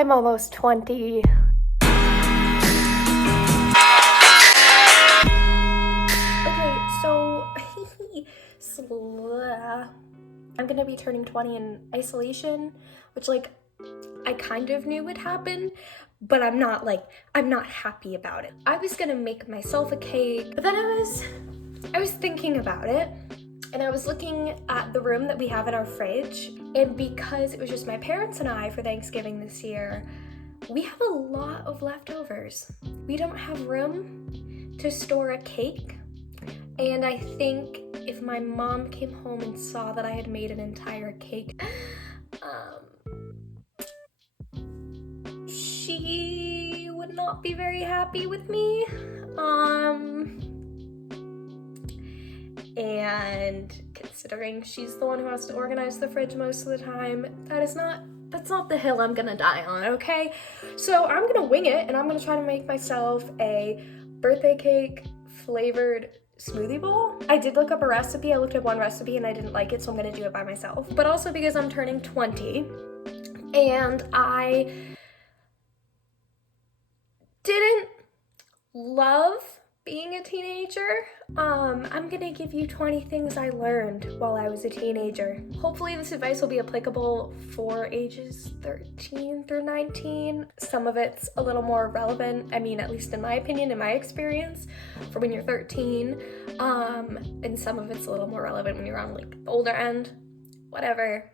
I'm almost 20. Okay, so I'm gonna be turning 20 in isolation, which like I kind of knew would happen, but I'm not happy about it. I was gonna make myself a cake, but then I was thinking about it, and I was looking at the room that we have in our fridge, and because it was just my parents and I for Thanksgiving this year, we have a lot of leftovers. We don't have room to store a cake, and I think if my mom came home and saw that I had made an entire cake, she would not be very happy with me. And considering she's the one who has to organize the fridge most of the time, that's not the hill I'm gonna die on, okay? So I'm gonna wing it, and I'm gonna try to make myself a birthday cake flavored smoothie bowl. I did look up a recipe. I looked up one recipe and I didn't like it, so I'm gonna do it by myself. But also because I'm turning 20 and I didn't love being a teenager, I'm gonna give you 20 things I learned while I was a teenager. Hopefully this advice will be applicable for ages 13 through 19. Some of it's a little more relevant, I mean, at least in my opinion, in my experience, for when you're 13, and some of it's a little more relevant when you're on like the older end, whatever.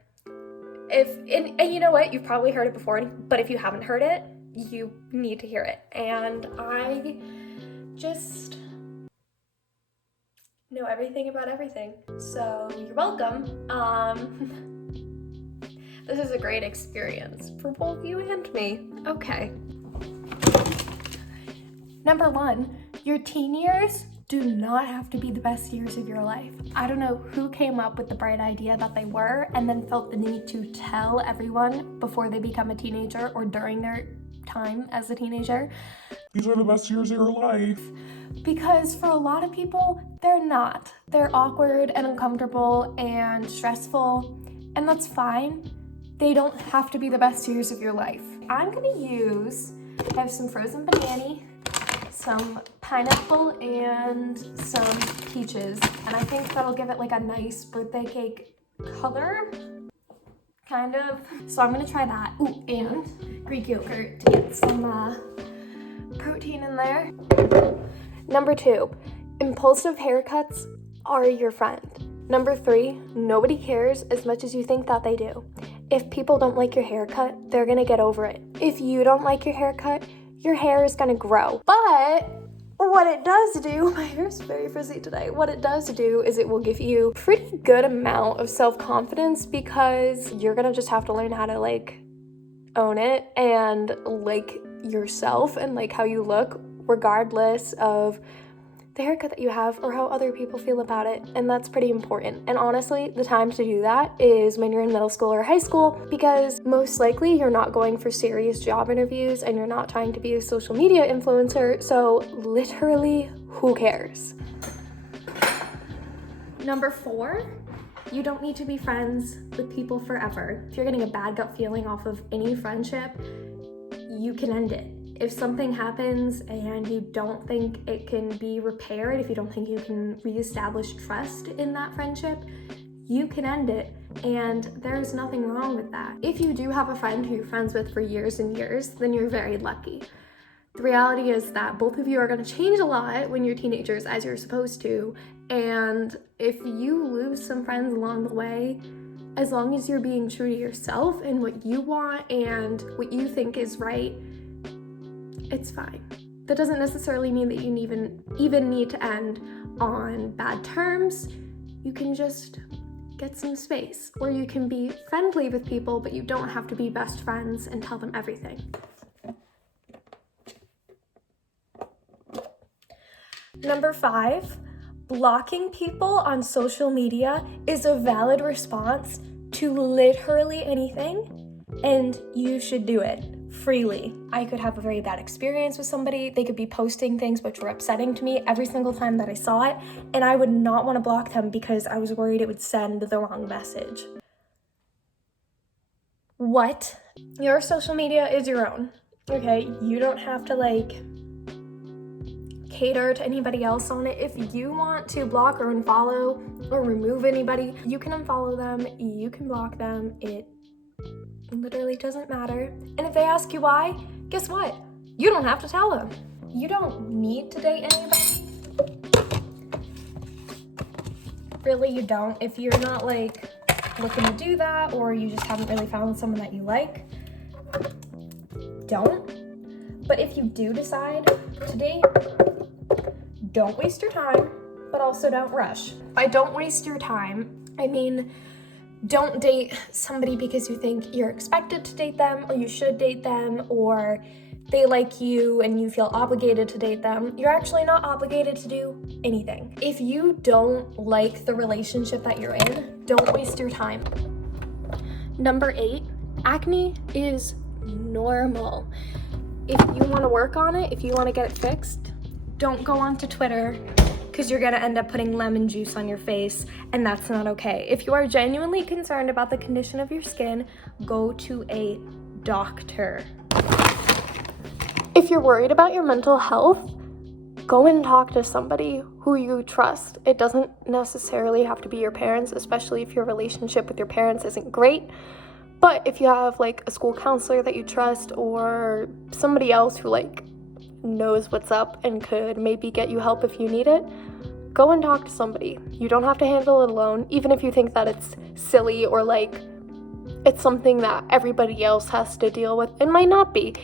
And you know what, you've probably heard it before, but if you haven't heard it, you need to hear it. And I just know everything about everything, so you're welcome. This is a great experience for both you and me. Okay. Number 1, your teen years do not have to be the best years of your life. I don't know who came up with the bright idea that they were and then felt the need to tell everyone before they become a teenager or during their time as a teenager, these are the best years of your life. Because for a lot of people, they're not. They're awkward and uncomfortable and stressful, and that's fine. They don't have to be the best years of your life. I have some frozen banana, some pineapple, and some peaches, and I think that'll give it like a nice birthday cake color, kind of. So I'm gonna try that. Ooh, and Greek yogurt to get some protein in there. Number 2, impulsive haircuts are your friend. Number 3, nobody cares as much as you think that they do. If people don't like your haircut, they're gonna get over it. If you don't like your haircut, your hair is gonna grow. But what it does do, my hair's very frizzy today, what it does do is it will give you a pretty good amount of self-confidence, because you're gonna just have to learn how to like own it and like yourself and like how you look, regardless of the haircut that you have or how other people feel about it, and that's pretty important. And honestly, the time to do that is when you're in middle school or high school, because most likely you're not going for serious job interviews and you're not trying to be a social media influencer, so literally, who cares? Number 4, you don't need to be friends with people forever. If you're getting a bad gut feeling off of any friendship, you can end it. If something happens and you don't think it can be repaired, if you don't think you can reestablish trust in that friendship, you can end it, and there's nothing wrong with that. If you do have a friend who you're friends with for years and years, then you're very lucky. The reality is that both of you are going to change a lot when you're teenagers, as you're supposed to, and if you lose some friends along the way, as long as you're being true to yourself and what you want and what you think is right, it's fine. That doesn't necessarily mean that you even need to end on bad terms. You can just get some space, or you can be friendly with people, but you don't have to be best friends and tell them everything. Number 5, blocking people on social media is a valid response to literally anything, and you should do it freely. I could have a very bad experience with somebody. They could be posting things which were upsetting to me every single time that I saw it, and I would not want to block them because I was worried it would send the wrong message. What Your social media is your own, okay? You don't have to like cater to anybody else on it. If you want to block or unfollow or remove anybody, you can unfollow them, you can block them. It literally doesn't matter. And if they ask you why, guess what? You don't have to tell them. You don't need to date anybody. Really, you don't. If you're not like looking to do that, or you just haven't really found someone that you like, don't. But if you do decide to date, don't waste your time, but also don't rush. By don't waste your time, I mean, don't date somebody because you think you're expected to date them, or you should date them, or they like you and you feel obligated to date them. You're actually not obligated to do anything. If you don't like the relationship that you're in, don't waste your time. Number 8, acne is normal. If you want to work on it, if you want to get it fixed, don't go onto Twitter because you're gonna end up putting lemon juice on your face, and that's not okay. If you are genuinely concerned about the condition of your skin, go to a doctor. If you're worried about your mental health, go and talk to somebody who you trust. It doesn't necessarily have to be your parents, especially if your relationship with your parents isn't great. But if you have like a school counselor that you trust, or somebody else who like knows what's up and could maybe get you help if you need it, go and talk to somebody. You don't have to handle it alone, even if you think that it's silly or like it's something that everybody else has to deal with. It might not be.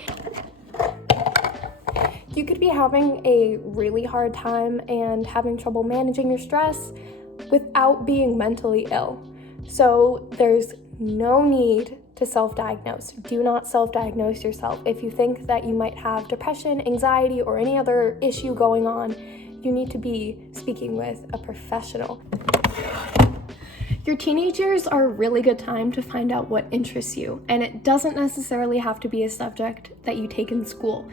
You could be having a really hard time and having trouble managing your stress without being mentally ill. So there's no need to self-diagnose. Do not self-diagnose yourself. If you think that you might have depression, anxiety, or any other issue going on, you need to be speaking with a professional. Your teenage years are a really good time to find out what interests you, and it doesn't necessarily have to be a subject that you take in school.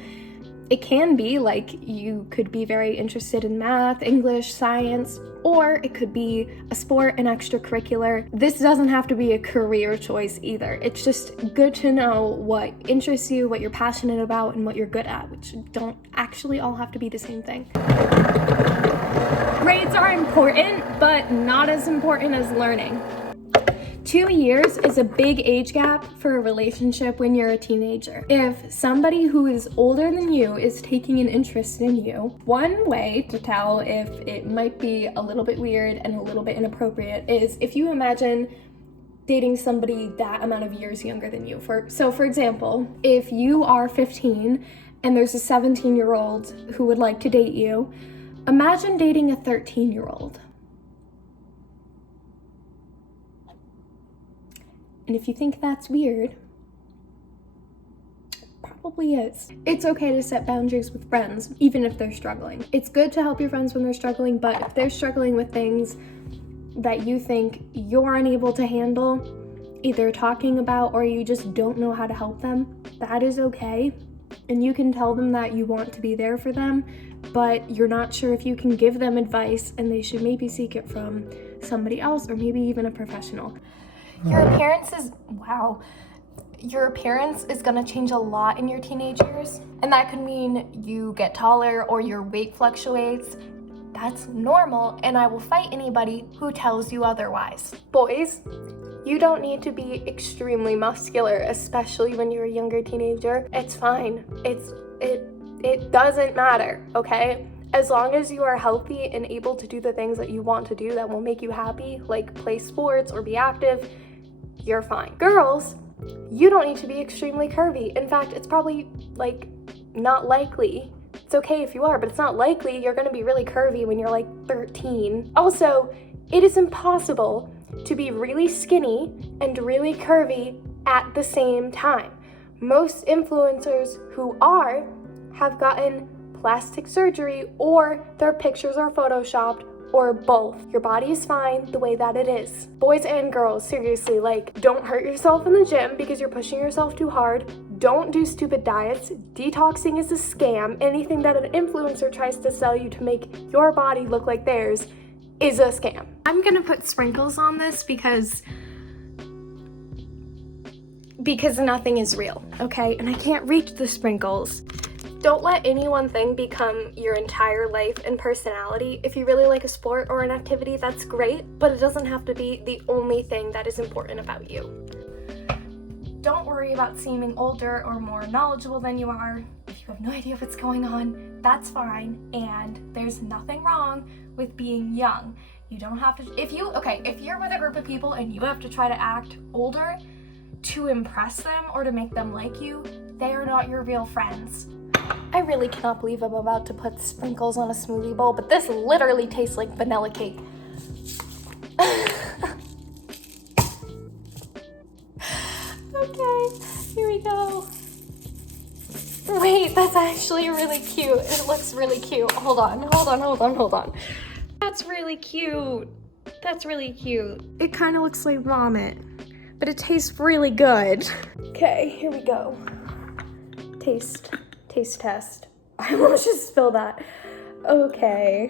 It can be like you could be very interested in math, English, science, or it could be a sport, an extracurricular. This doesn't have to be a career choice either. It's just good to know what interests you, what you're passionate about, and what you're good at, which don't actually all have to be the same thing. Grades are important, but not as important as learning. 2 years is a big age gap for a relationship when you're a teenager. If somebody who is older than you is taking an interest in you, one way to tell if it might be a little bit weird and a little bit inappropriate is if you imagine dating somebody that amount of years younger than you. So for example, if you are 15 and there's a 17-year-old who would like to date you, imagine dating a 13-year-old. And if you think that's weird, probably is. It's okay to set boundaries with friends, even if they're struggling. It's good to help your friends when they're struggling, but if they're struggling with things that you think you're unable to handle, either talking about or you just don't know how to help them, that is okay. And you can tell them that you want to be there for them, but you're not sure if you can give them advice, and they should maybe seek it from somebody else or maybe even a professional. Your appearance is gonna change a lot in your teenage years, and that could mean you get taller or your weight fluctuates. That's normal, and I will fight anybody who tells you otherwise. Boys, you don't need to be extremely muscular, especially when you're a younger teenager. It's fine. It doesn't matter, okay? As long as you are healthy and able to do the things that you want to do that will make you happy, like play sports or be active, you're fine. Girls, you don't need to be extremely curvy. In fact, it's probably like not likely. It's okay if you are, but it's not likely you're gonna be really curvy when you're like 13. Also, it is impossible to be really skinny and really curvy at the same time. Most influencers who have gotten plastic surgery, or their pictures are photoshopped, or both. Your body is fine the way that it is. Boys and girls, seriously, like, don't hurt yourself in the gym because you're pushing yourself too hard. Don't do stupid diets. Detoxing is a scam. Anything that an influencer tries to sell you to make your body look like theirs is a scam. I'm gonna put sprinkles on this because because nothing is real, okay? And I can't reach the sprinkles. Don't let any one thing become your entire life and personality. If you really like a sport or an activity, that's great, but it doesn't have to be the only thing that is important about you. Don't worry about seeming older or more knowledgeable than you are. If you have no idea what's going on, that's fine, and there's nothing wrong with being young. You don't have to, if you're with a group of people and you have to try to act older to impress them or to make them like you, they are not your real friends. I really cannot believe I'm about to put sprinkles on a smoothie bowl, but this literally tastes like vanilla cake. Okay, here we go. Wait, that's actually really cute. It looks really cute. Hold on. That's really cute. It kind of looks like vomit, but it tastes really good. Okay, here we go. Taste test. I almost just spilled that. Okay.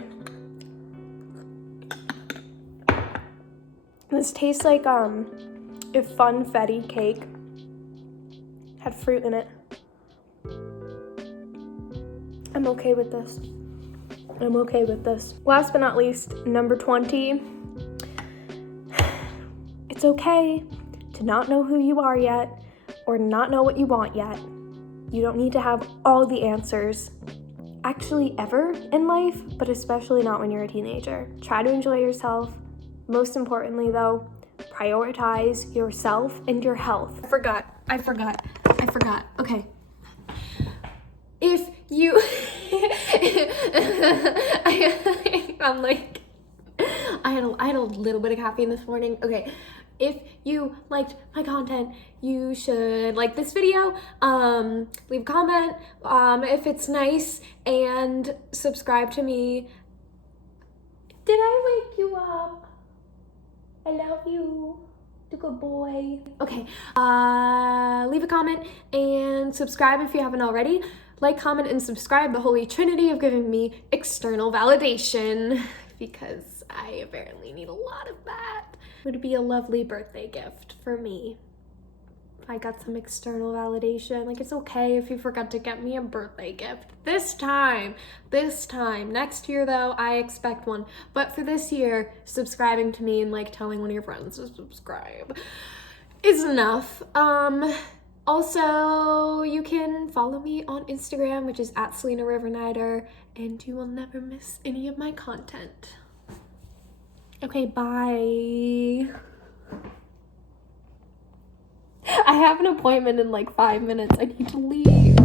This tastes like if funfetti cake had fruit in it. I'm okay with this. Last but not least, number 20. It's okay to not know who you are yet or not know what you want yet. You don't need to have all the answers, actually ever in life, but especially not when you're a teenager. Try to enjoy yourself. Most importantly though, prioritize yourself and your health. I forgot. Okay. If you, I had a little bit of caffeine this morning. Okay. If you liked my content, you should like this video, leave a comment if it's nice, and subscribe to me. Did I wake you up? I love you. The good boy. Okay, leave a comment and subscribe if you haven't already. Like, comment, and subscribe, the holy trinity of giving me external validation, because I apparently need a lot of that. It would be a lovely birthday gift for me if I got some external validation. Like, it's okay if you forgot to get me a birthday gift. This time. Next year, though, I expect one. But for this year, subscribing to me and, like, telling one of your friends to subscribe is enough. Also, you can follow me on Instagram, which is @SelenaRiverNider, and you will never miss any of my content. Okay, bye. I have an appointment in like 5 minutes. I need to leave.